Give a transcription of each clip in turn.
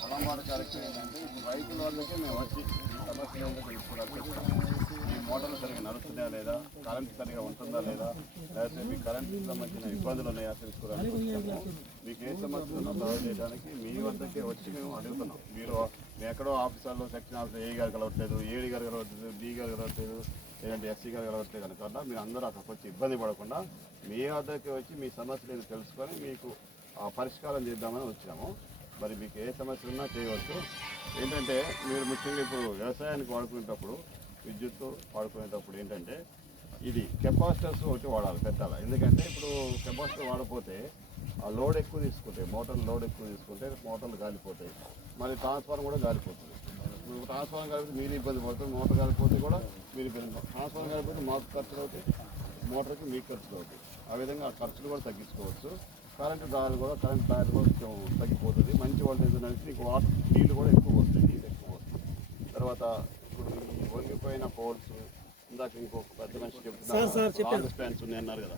పొలం వాడ కార్యక్రమం ఏంటంటే ఇప్పుడు రైతుల వాళ్ళకే మేము వచ్చి సమస్యలు ఏంటో తెలుసుకోవాలి. మీ మోటార్లు సరిగ్గా నడుస్తున్నాయా లేదా, కరెంట్ సరిగా ఉంటుందా లేదా, లేకపోతే మీ కరెంట్కి సంబంధించిన ఇబ్బందులు ఉన్నాయా తెలుసుకోవడానికి వచ్చాము. మీకు ఏ సమస్యలను సాల్వ్ చేయడానికి మీ వద్దకే వచ్చి మేము అడుగుతున్నాం. మీరు ఎక్కడో ఆఫీసర్లు సెక్షన్ ఆఫీసర్ ఏ గారు కలవట్లేదు, ఏడి గారు కలవట్లేదు, బి గారు కలవట్లేదు, లేదంటే ఎస్సీ గారు కలవట్లేదు అనుకున్నా మీరు అందరూ అక్కడికి వచ్చి ఇబ్బంది పడకుండా మీ వద్దకే వచ్చి మీ సమస్యలు తెలుసుకొని మీకు పరిష్కారం చేద్దామని వచ్చాము. మరి మీకు ఏ సమస్య ఉన్నా చేయవచ్చు. ఏంటంటే మీరు ముఖ్యంగా ఇప్పుడు వ్యవసాయానికి వాడుకునేటప్పుడు, విద్యుత్తు వాడుకునేటప్పుడు ఏంటంటే ఇది కెపాసిటర్స్ ఒకటి పెట్టాలి. ఎందుకంటే ఇప్పుడు కెపాసిటర్ వాడకపోతే ఆ లోడ్ ఎక్కువ తీసుకుంటాయి, మోటార్లు లోడ్ ఎక్కువ తీసుకుంటే మోటార్లు గాలిపోతాయి, మళ్ళీ ట్రాన్స్ఫార్మర్ కూడా గాలిపోతుంది. ఇప్పుడు ట్రాన్స్ఫార్మర్ కలిపితే మీరు ఇబ్బంది పడుతుంది, మోటార్ కాలిపోతే కూడా మీరు ఇబ్బంది పడుతుంది. ట్రాన్స్ఫార్మర్ కలిపితే మాకు ఖర్చులు అవుతాయి, మోటార్కి మీకు ఖర్చులు అవుతాయి. ఆ విధంగా ఆ ఖర్చులు కూడా తగ్గించుకోవచ్చు. కరెంటు దారులు కూడా కరెంట్ దారి కూడా తగ్గిపోతుంది. మంచి వోల్టేజ్ అనేది నీకు నీళ్ళు కూడా ఎక్కువ వస్తాయి, నీళ్ళు ఎక్కువ వస్తాయి. తర్వాత ఇప్పుడు ఈ వంగిపోయిన పోల్స్, ఇందాక ఇంకొక పెద్ద మనిషి చెప్తున్నారు లాంగ్ స్పాన్స్ ఉన్నాయన్నారు కదా,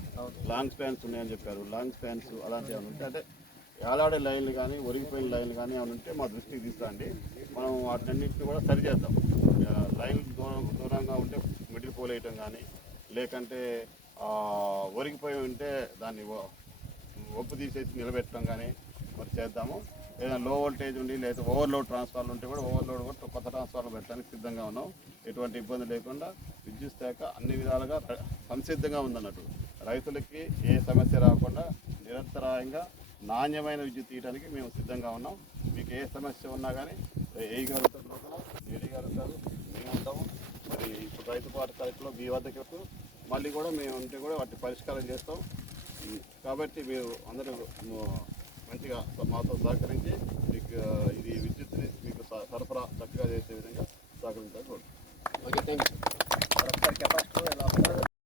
లాంగ్ స్పాన్స్ ఉన్నాయని చెప్పారు. లాంగ్ స్పాన్స్ అలాంటివి ఏమైనా ఉంటే అంటే ఏలాడే లైన్లు కానీ ఒరిగిపోయిన లైన్లు కానీ ఏమైనా ఉంటే మా దృష్టికి తీసుకురండి. మనం వాటిన్నింటినీ కూడా సరి చేద్దాం. లైన్ దూరంగా ఉంటే మిడిల్ పోల్ వేయటం కానీ, లేకంటే ఒరిగిపోయి ఉంటే దాన్ని ఒప్పు తీసేసి నిలబెట్టడం కానీ మరి చేద్దాము. ఏదైనా లో వోల్టేజ్ ఉండి లేదా ఓవర్లోడ్ ట్రాన్స్ఫార్మర్ ఉంటే కూడా ఓవర్లోడ్ కూడా కొత్త ట్రాన్స్ఫార్మర్ పెట్టడానికి సిద్ధంగా ఉన్నాం. ఎటువంటి ఇబ్బంది లేకుండా విద్యుత్ శాఖ అన్ని విధాలుగా సంసిద్ధంగా ఉందన్నట్టు. రైతులకి ఏ సమస్య రాకుండా నిరంతరాయంగా నాణ్యమైన విద్యుత్ తీయడానికి మేము సిద్ధంగా ఉన్నాం. మీకు ఏ సమస్య ఉన్నా కానీ ఏఈ గారు ఉంటారు, ఏడీ గారు ఉంటారు, మేము ఉంటాము. మరి ఇప్పుడు రైతు పాట సైట్లో మీ వద్దకు మళ్ళీ కూడా మేము ఉంటే కూడా వాటి పరిష్కారం చేస్తాం. కాబట్టి మీరు అందరూ మంచిగా మాతో సహకరించి మీకు ఇది విద్యుత్ని మీకు సరఫరా చక్కగా చేసే విధంగా సహకరించాలి.